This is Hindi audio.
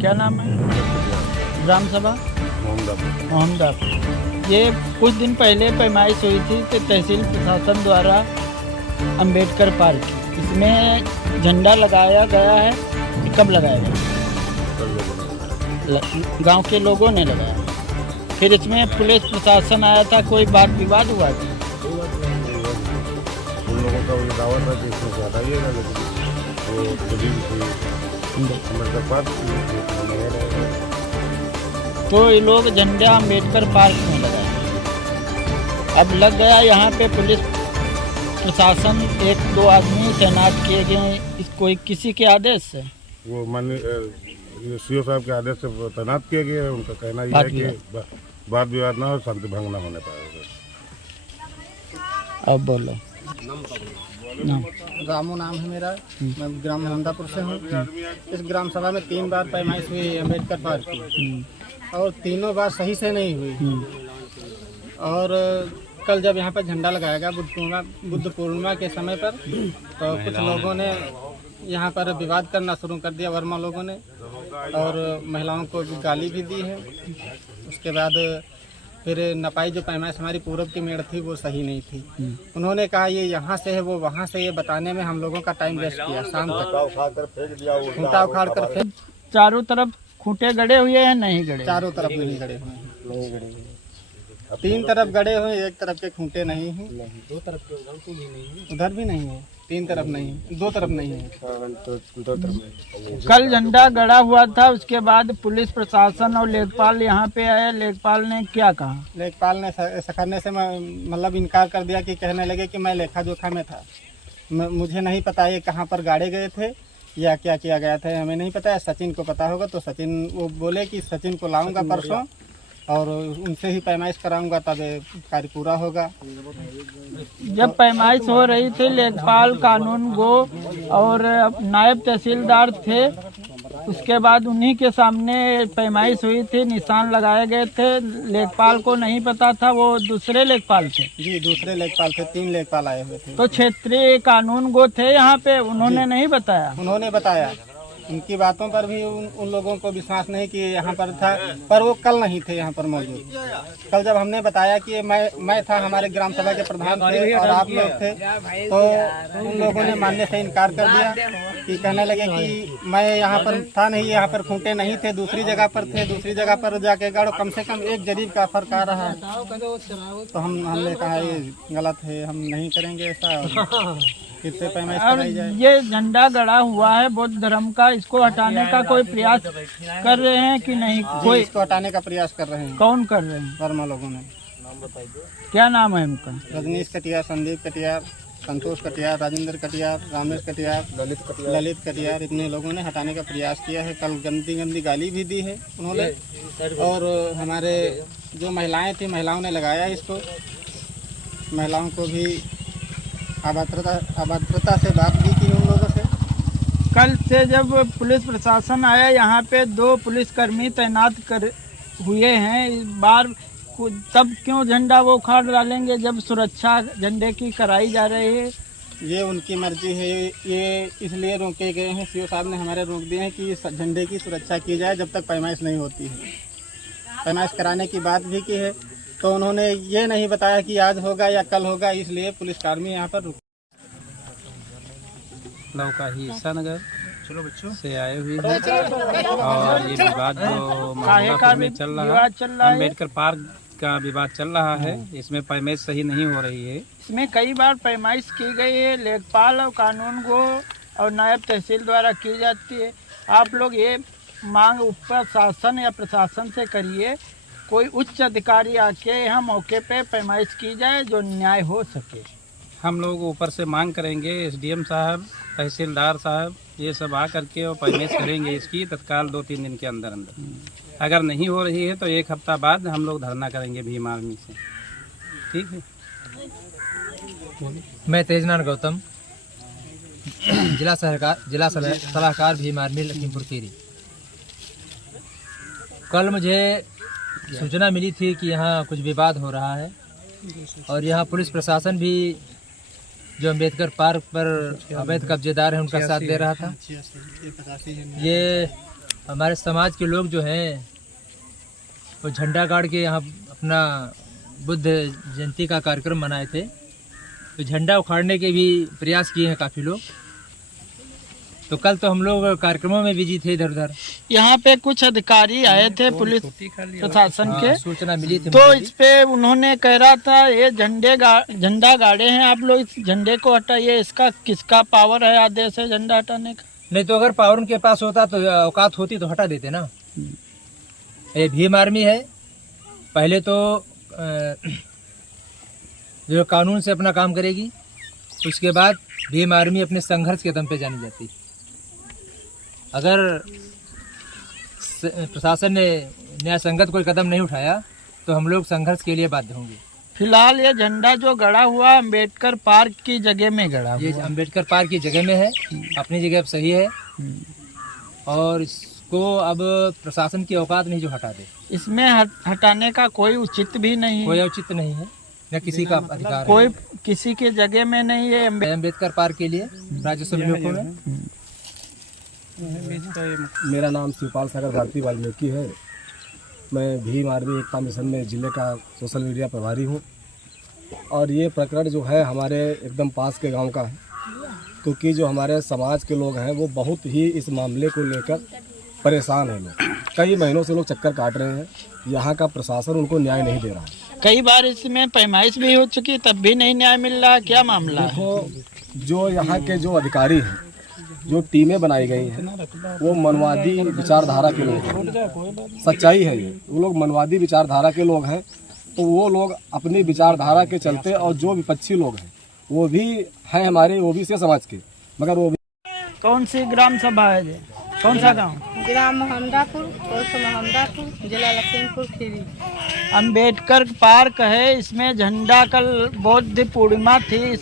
क्या नाम है? ग्राम सभा मोहम्मदापुर। ये कुछ दिन पहले पैमाइश हुई थी कि तहसील प्रशासन द्वारा अंबेडकर पार्क की, इसमें झंडा लगाया गया है। कब लगाया गया? गांव के लोगों ने लगाया। फिर इसमें पुलिस प्रशासन आया था, कोई बात विवाद हुआ था? उन लोगों का ये दावा था कि इसमें से हटाइएगा, लेकिन वो जदीद अम्बेडकर पार्क तो ये लोग झंडा अम्बेडकर पार्क में लगाए। अब लग गया यहाँ पे पुलिस प्रशासन 1-2 आदमी तैनात किए गए, कोई किसी के आदेश से? वो माननीय सीओ साहब के आदेश से तैनात किए गए। उनका कहना यह है कि वाद विवाद ना हो, शांति भंग ना होने पाएगा। अब बोलो। नाम? रामू नाम है मेरा। मैं ग्राम मोहम्मदापुर से हूँ। इस ग्राम सभा में 3 बार पैमाइश हुई अम्बेडकर पार्क की, और तीनों बार सही से नहीं हुई। और कल जब यहाँ पर झंडा लगाया गया बुद्ध पूर्णिमा के समय पर, तो कुछ लोगों ने यहाँ पर विवाद करना शुरू कर दिया, वर्मा लोगों ने, और महिलाओं को भी गाली भी दी है। उसके बाद फिर नपाई जो पैमाइश हमारी पूरब की मेड़ थी वो सही नहीं थी। उन्होंने कहा ये यहाँ से है वो वहाँ से, ये बताने में हम लोगों का टाइम वेस्ट किया। शाम तक खूंटा उखाड़ कर फेंक। चारों तरफ खूंटे गड़े हुए हैं? नहीं गड़े? चारों तरफ नहीं गड़े हुए हैं। 3 तरफ गड़े हुए, 1 तरफ के खूंटे नहीं हैं। 2 तरफ के उधर भी नहीं है। 3 तरफ नहीं, 2 तरफ नहीं है। कल झंडा गड़ा हुआ था, उसके बाद पुलिस प्रशासन और लेखपाल यहाँ पे आए। लेखपाल ने क्या कहा? लेखपाल ने ऐसा करने से मतलब इनकार कर दिया, कि कहने लगे कि मैं लेखा जोखा में था, मुझे नहीं पता ये कहाँ पर गाड़े गए थे या क्या किया गया था, हमें नहीं पता है। सचिन को पता होगा। तो सचिन वो बोले कि सचिन को लाऊंगा परसों और उनसे ही पैमाइश कराऊंगा, तब कार्य पूरा होगा। जब पैमाइश हो रही थी, लेखपाल, कानून गो और नायब तहसीलदार थे, उसके बाद उन्हीं के सामने पैमाइश हुई थी, निशान लगाए गए थे। लेखपाल को नहीं पता था, वो दूसरे लेखपाल थे? जी, दूसरे लेखपाल थे। 3 लेखपाल आए हुए थे। तो क्षेत्रीय कानून गो थे यहाँ पे, उन्होंने नहीं बताया? उन्होंने बताया। उनकी बातों पर भी उन लोगों को विश्वास नहीं कि यहाँ पर था, पर वो कल नहीं थे यहाँ पर मौजूद। कल जब हमने बताया कि मैं था, हमारे ग्राम सभा के प्रधान थे और आप लोग थे, तो उन लोगों ने मानने से इनकार कर दिया, कि कहने लगे कि मैं यहाँ पर था नहीं, यहाँ पर खूंटे नहीं थे, दूसरी जगह पर थे, दूसरी जगह पर जाके गाड़ो। कम से कम 1 जरीब का फर्क आ रहा है। तो हमने कहा ये गलत है, हम नहीं करेंगे ऐसा। फिर से पैमाइश कराई जाए। ये झंडा गड़ा हुआ है बौद्ध धर्म का, इसको हटाने का कोई प्रयास कर रहे हैं कि नहीं? कोई इसको हटाने का प्रयास कर रहे हैं। कौन कर रहे हैं? वर्मा लोगों ने। क्या नाम है उनका? रजनीश कटियार, संदीप कटियार, संतोष कटियार, राजेंद्र कटियार, रामेश कटियार, ललित कटियार, इतने लोगों ने हटाने का प्रयास किया है। कल गंदी गाली भी दी है उन्होंने। और हमारे जो महिलाएं थी, महिलाओं ने लगाया इसको। महिलाओं को भी अभद्रता से बात भी की उन लोगों से। कल से जब पुलिस प्रशासन आया यहाँ पे, 2 पुलिसकर्मी तैनात कर हुए हैं। इस बार तब क्यों झंडा वो उखाड़ डालेंगे जब सुरक्षा झंडे की कराई जा रही है? ये उनकी मर्जी है। ये इसलिए रोके गए हैं, सीओ साहब ने हमारे रोक दिए हैं कि झंडे की सुरक्षा की जाए जब तक पैमाइश नहीं होती है। पैमाइश कराने की बात भी की है, तो उन्होंने ये नहीं बताया कि आज होगा या कल होगा, इसलिए पुलिसकर्मी यहाँ पर लौका ही ईसानगर से आए हुए हैं। और ये विवाद जो मोहम्मदापुर में चल रहा है, अम्बेडकर पार्क का विवाद चल रहा है, इसमें पैमाइश सही नहीं हो रही है। इसमें कई बार पैमाइश की गई है, लेखपाल और कानून गो और नायब तहसील द्वारा की जाती है। आप लोग ये मांग ऊपर शासन या प्रशासन से करिए, कोई उच्च अधिकारी आके यहाँ मौके पे पैमाइश की जाए जो न्याय हो सके। हम लोग ऊपर से मांग करेंगे, एसडीएम साहब, तहसीलदार साहब, ये सब आ करके और पैमाइश करेंगे इसकी तत्काल 2-3 दिन के अंदर अंदर। अगर नहीं हो रही है तो 1 हफ्ता बाद हम लोग धरना करेंगे भीम आर्मी से। ठीक है। मैं तेजनाथ गौतम, जिला सलाहकार भीम आर्मी लखीमपुर खीरी। कल मुझे सूचना मिली थी कि यहाँ कुछ विवाद हो रहा है, और यहाँ पुलिस प्रशासन भी जो अम्बेडकर पार्क पर अवैध कब्जेदार हैं उनका साथ दे रहा था। ये हमारे समाज के लोग जो हैं वो झंडा गाड़ के यहाँ अपना बुद्ध जयंती का कार्यक्रम मनाए थे। तो झंडा उखाड़ने के भी प्रयास किए हैं काफ़ी लोग। तो कल तो हम लोग कार्यक्रमों में बिजी थे इधर उधर। यहाँ पे कुछ अधिकारी आए थे पुलिस प्रशासन के, सूचना मिली थी तो मुझे भी। इस पे उन्होंने कह रहा था ये झंडा गाड़े हैं आप लोग, इस झंडे को हटाइए। इसका किसका पावर है, आदेश है झंडा हटाने का? नहीं तो अगर पावर उनके पास होता तो औकात होती तो हटा देते ना। ये भीम आर्मी है, पहले तो जो कानून से अपना काम करेगी, उसके बाद भीम आर्मी अपने संघर्ष के दम पे जानी जाती। अगर प्रशासन ने न्याय संगत कोई कदम नहीं उठाया तो हम लोग संघर्ष के लिए बाध्य होंगे। फिलहाल ये झंडा जो गड़ा हुआ अम्बेडकर पार्क की जगह में गड़ा ये हुआ। अम्बेडकर पार्क की जगह में है, अपनी जगह सही है, और इसको अब प्रशासन की औकात नहीं जो हटा दे। इसमें हटाने का कोई उचित भी नहीं कोई है, औचित्य नहीं है, न किसी का अधिकार कोई किसी के जगह में नहीं है। है। अम्बेडकर पार्क के लिए राज्यसभा में मेरा नाम शिवपाल सागर भारती वाल्मीकि है। मैं भीम आर्मी एकता मिशन में जिले का सोशल मीडिया प्रभारी हूँ। और ये प्रकरण जो है हमारे एकदम पास के गांव का है, क्योंकि जो हमारे समाज के लोग हैं वो बहुत ही इस मामले को लेकर परेशान हैं। लोग कई महीनों से लोग चक्कर काट रहे हैं, यहाँ का प्रशासन उनको न्याय नहीं दे रहा। कई बार इसमें पैमाइश भी हो चुकी, तब भी नहीं न्याय मिल रहा। क्या मामला है? देखो, जो यहाँ के जो अधिकारी हैं, जो टीमें बनाई गई हैं, वो मनवादी विचारधारा के लोग हैं। सच्चाई है ये, वो लोग मनवादी विचारधारा के लोग हैं। तो वो लोग अपनी विचारधारा के चलते, और जो विपक्षी लोग हैं वो भी हैं हमारे ओबीसी समाज के, मगर वो कौन सी ग्राम सभा है ये? कौन सा गांव? ग्राम मोहम्मदापुर, पोस्ट मोहम्मदापुर, जिला लखीमपुर खीरी। अम्बेडकर पार्क है, इसमें झंडा कल बौद्ध पूर्णिमा थी।